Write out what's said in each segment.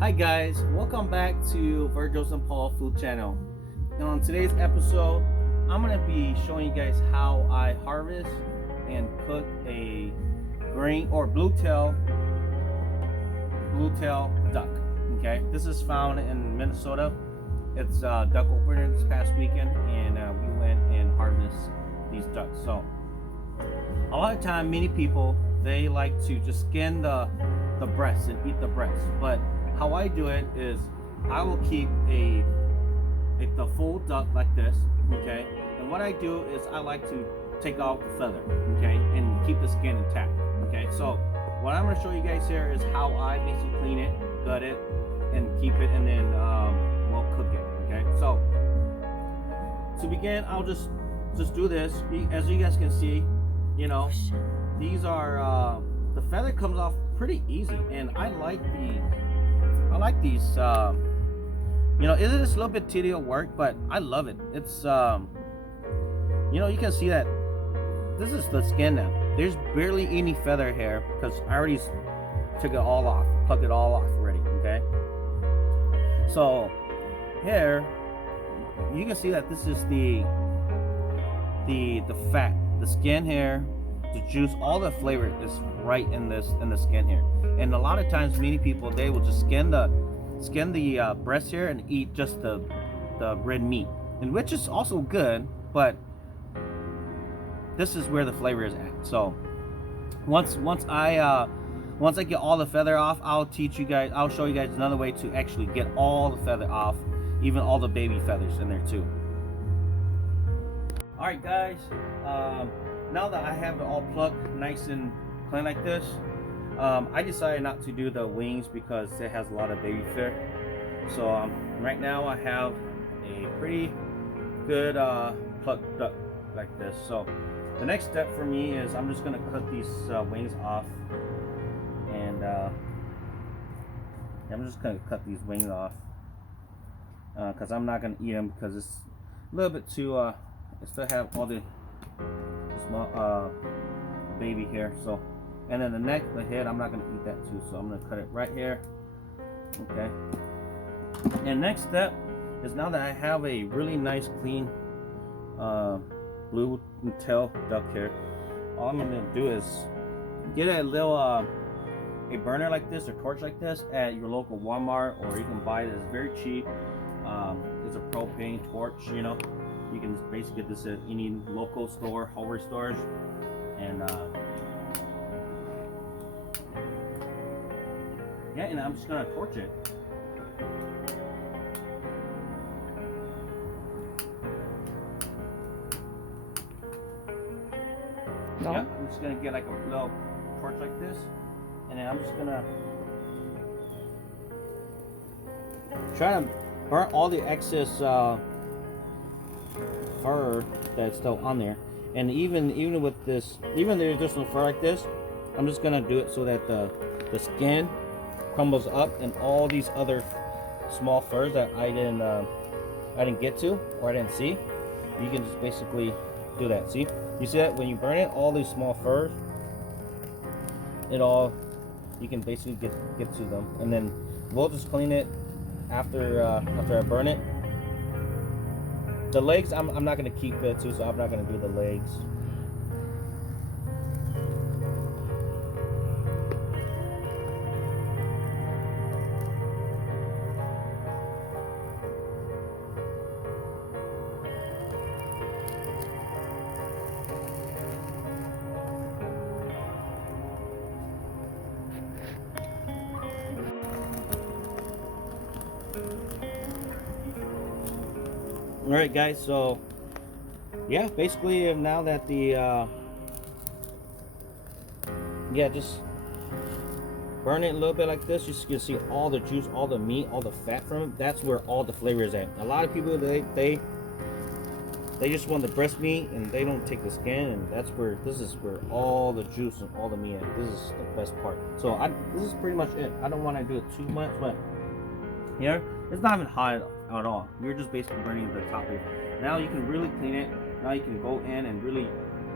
Hi guys, welcome back to Virgil's and Paul Food Channel. And on today's episode, I'm going to be showing you guys how I harvest and cook a green or blue tail duck. Okay, this is found in Minnesota. It's duck opener this past weekend, and we went and harvested these ducks. So a lot of time, many people they like to just skin the breast and eat the breast, but how I do it is I will keep the full duck like this, okay? And what I do is I like to take off the feather, okay, and keep the skin intact, okay? So what I'm going to show you guys here is how I basically clean it, gut it, and keep it, and then we'll cook it, okay? So to begin, I'll just do this. As you guys can see, you know, these are the feather comes off pretty easy, and I like these. You know, it is a little bit tedious work, but I love it. It's you know, you can see that this is the skin now. There's barely any feather here because I already took it all off, plucked it all off already. Okay. So here you can see that this is the fat, the skin here, the juice, all the flavor is right in the skin here. And a lot of times, many people they will just skin the breast here and eat just the red meat, and which is also good, but this is where the flavor is at. So once I get all the feather off, I'll show you guys another way to actually get all the feather off, even all the baby feathers in there too. All right, guys. Now that I have it all plucked nice and clean like this, I decided not to do the wings because it has a lot of baby fat. So right now I have a pretty good plucked duck like this. So the next step for me is I'm just gonna cut these wings off, and I'm just gonna cut these wings off because I'm not gonna eat them because it's a little bit too. I still have all the small baby here. So, and then the neck, the head, I'm not going to eat that too, so I'm going to cut it right here. Okay. And next step is, now that I have a really nice clean blue tail duck here, all I'm going to do is get a little a burner like this or torch like this at your local Walmart, or you can buy it. It's very cheap. It's a propane torch, you know. You can basically get this at any local store, hardware stores, and yeah, and I'm just gonna torch it. No. Yeah, I'm just gonna get like a little torch like this, and then I'm just gonna try to burn all the excess fur that's still on there. And even with this, even there's just some fur like this, I'm just gonna do it so that the skin crumbles up, and all these other small furs that I didn't get to, or I didn't see, you can just basically do that. See, you see that when you burn it, all these small furs, you can basically get to them. And then we'll just clean it after I burn it. The legs, I'm not going to keep it too, so I'm not going to do the legs. Alright guys, so yeah, basically now that the just burn it a little bit like this, you can see all the juice, all the meat, all the fat from it. That's where all the flavor is at. A lot of people, they just want the breast meat and they don't take the skin, and this is where all the juice and all the meat is. This is the best part. So this is pretty much it. I don't want to do it too much, but here it's not even hot at all. You're just basically burning the top here. Now you can really clean it. Now you can go in and really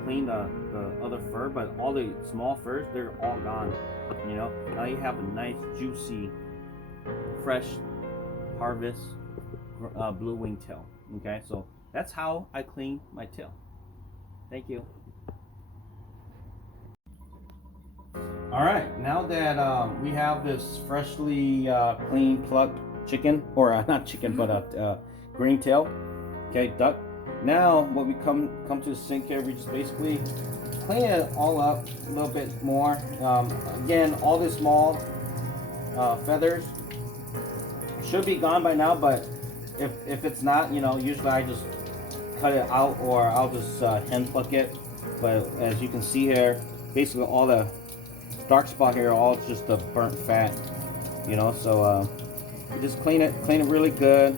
clean the other fur, but all the small furs, they're all gone. You know, now you have a nice juicy fresh harvest blue wing tail. Okay, so that's how I clean my tail. Thank you. All right, now that we have this freshly clean plucked chicken, or not chicken, but green tail, okay, duck. Now what we come to the sink here, we just basically clean it all up a little bit more. Again, all the small feathers should be gone by now, but if it's not, you know, usually I just cut it out, or I'll just hand pluck it. But as you can see here, basically all the dark spot here, all just the burnt fat, you know. So you just clean it really good.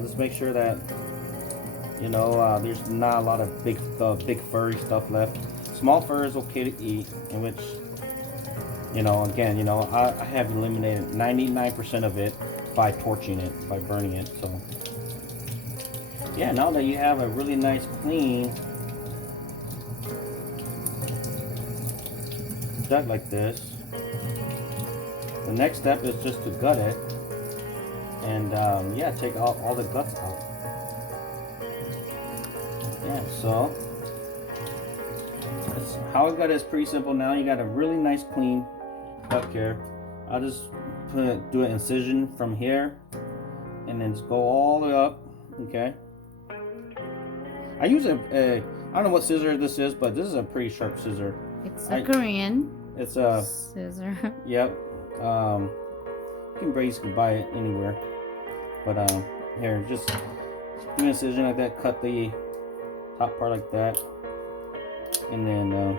Just make sure that, you know, there's not a lot of big furry stuff left. Small fur is okay to eat, in which, you know, again, you know, I have eliminated 99% of it by torching it, by burning it. So yeah, now that you have a really nice clean duck like this, the next step is just to gut it, and yeah, take all the guts out. Yeah, so how I got it is pretty simple. Now you got a really nice clean duck here. I'll just do an incision from here, and then just go all the way up. Okay. I use I don't know what scissor this is, but this is a pretty sharp scissor. It's a Korean. It's a scissor. Yep. You can basically buy it anywhere. But here, just do an incision like that. Cut the top part like that, and then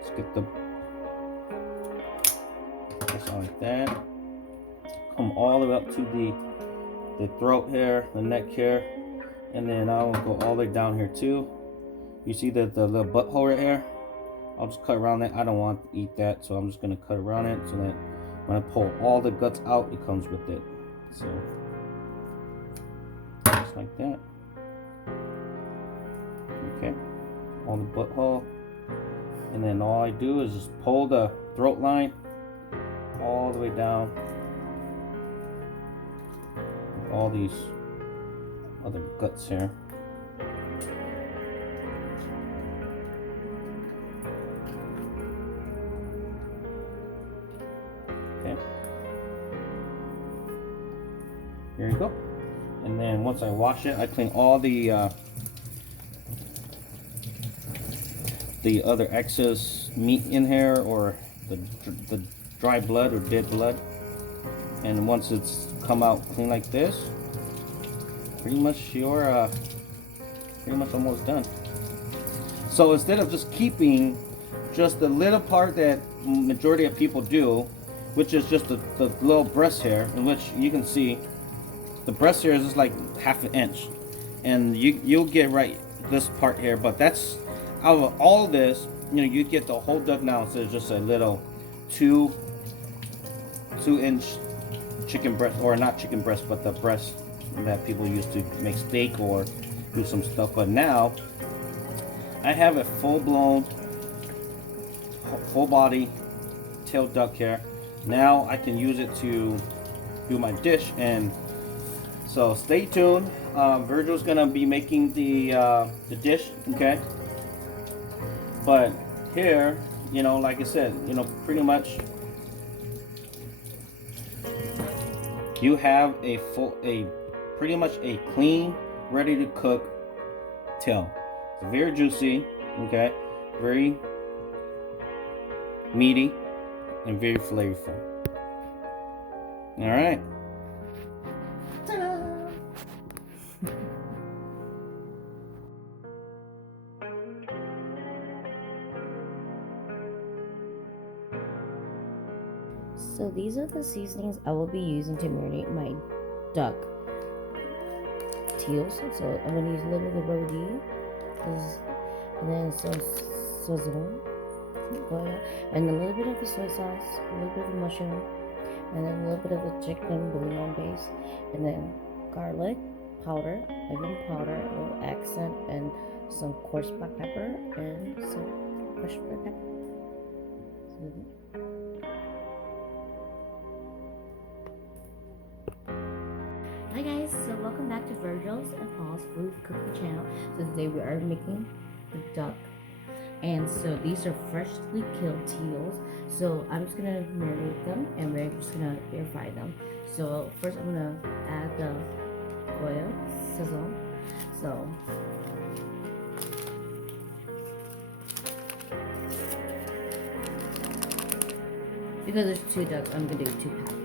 just get the just like that. Come all the way up to the throat here, the neck here, and then I'll go all the way down here too. You see the little butthole right here? I'll just cut around that. I don't want to eat that, so I'm just gonna cut around it so that when I pull all the guts out, it comes with it. So just like that. Okay, on the butthole, and then all I do is just pull the throat line all the way down. All these other guts here. Okay. Here you go. And then once I wash it, I clean all the other excess meat in here, or the dry blood or dead blood. And once it's come out clean like this, pretty much you're pretty much almost done. So instead of just keeping just the little part that majority of people do, which is just the little breast hair, in which you can see the breast hair is just like half an inch, and you'll get right this part here, but that's out of all this, you know, you get the whole duck now instead of just a little 2-inch chicken breast, or not chicken breast, but the breast that people use to make steak or do some stuff. But now I have a full-blown, full-body tail duck here. Now I can use it to do my dish, and so stay tuned. Virgil's gonna be making the dish, okay? But here, you know, like I said, you know, pretty much you have pretty much a clean, ready to cook tail. It's very juicy, okay? Very meaty and very flavorful. All right. Ta-da! So these are the seasonings I will be using to marinate my duck teals. So I'm going to use a little bit of roti, and then some sazon, and a little bit of the soy sauce, a little bit of the mushroom, and then a little bit of the chicken bouillon base, and then garlic powder, onion powder, a little accent, and some coarse black pepper, and some crushed red pepper. So Hi guys, so welcome back to Virgil's and Paul's Food Cooking Channel. So today we are making the duck, and so these are freshly killed teals. So I'm just gonna marinate them, and we're just gonna air fry them. So first I'm gonna add the oil, sizzle. So because there's 2 ducks, I'm gonna do 2 packets.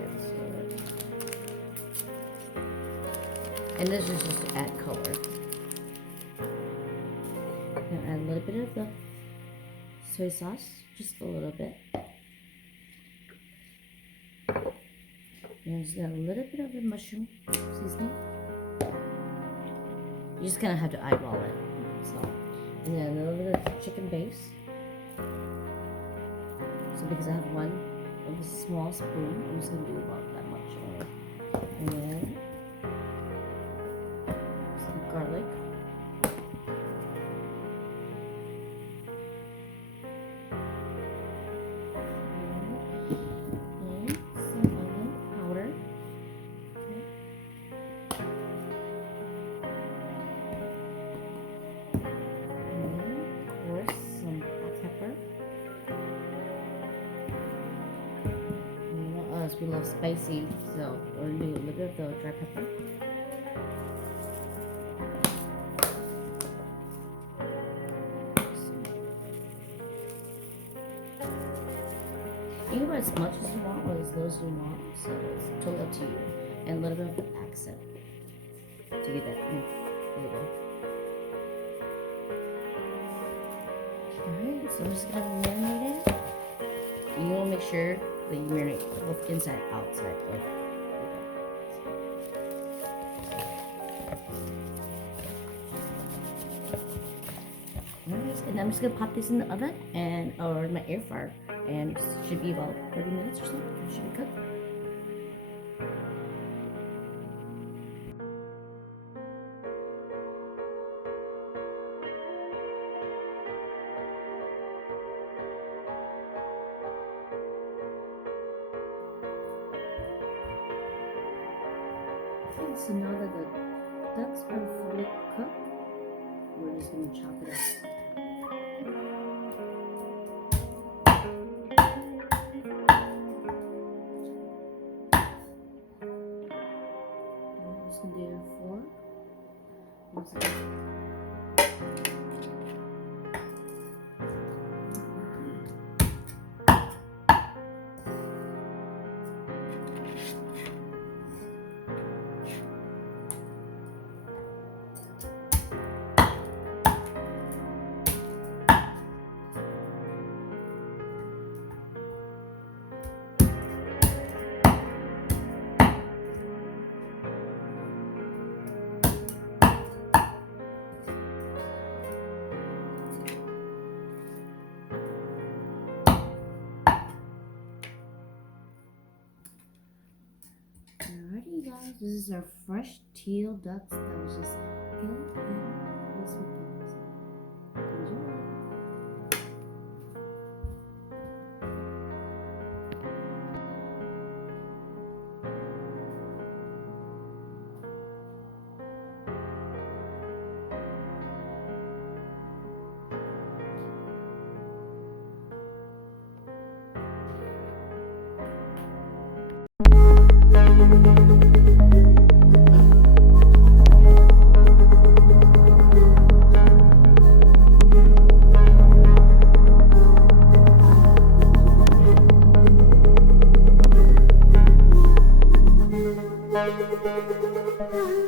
And this is just to add color. Gonna add a little bit of the soy sauce, just a little bit. And just got a little bit of the mushroom seasoning. You just kind of have to eyeball it. So, and then a little bit of chicken base. So because I have one of the small spoon, I'm just gonna do about that much only. And then garlic, and some onion powder, and of course some black pepper. And you know us, we love spicy, so we're gonna do a little bit of the dry pepper. You can put as much as you want or as little as you want, so it's totally up to you. And a little bit of accent to get that flavor. Alright, so I'm just gonna marinate it. And you want to make sure that you marinate both inside and outside of it. Alright, and I'm just gonna pop this in the oven or my air fryer. And it should be about 30 minutes or so. It should be cooked. Okay, so now that the ducks are fully cooked, we're just going to chop it up. Do 4. Alrighty guys, this is our fresh teal ducks that was just killed and this weekend. Enjoy. Bye.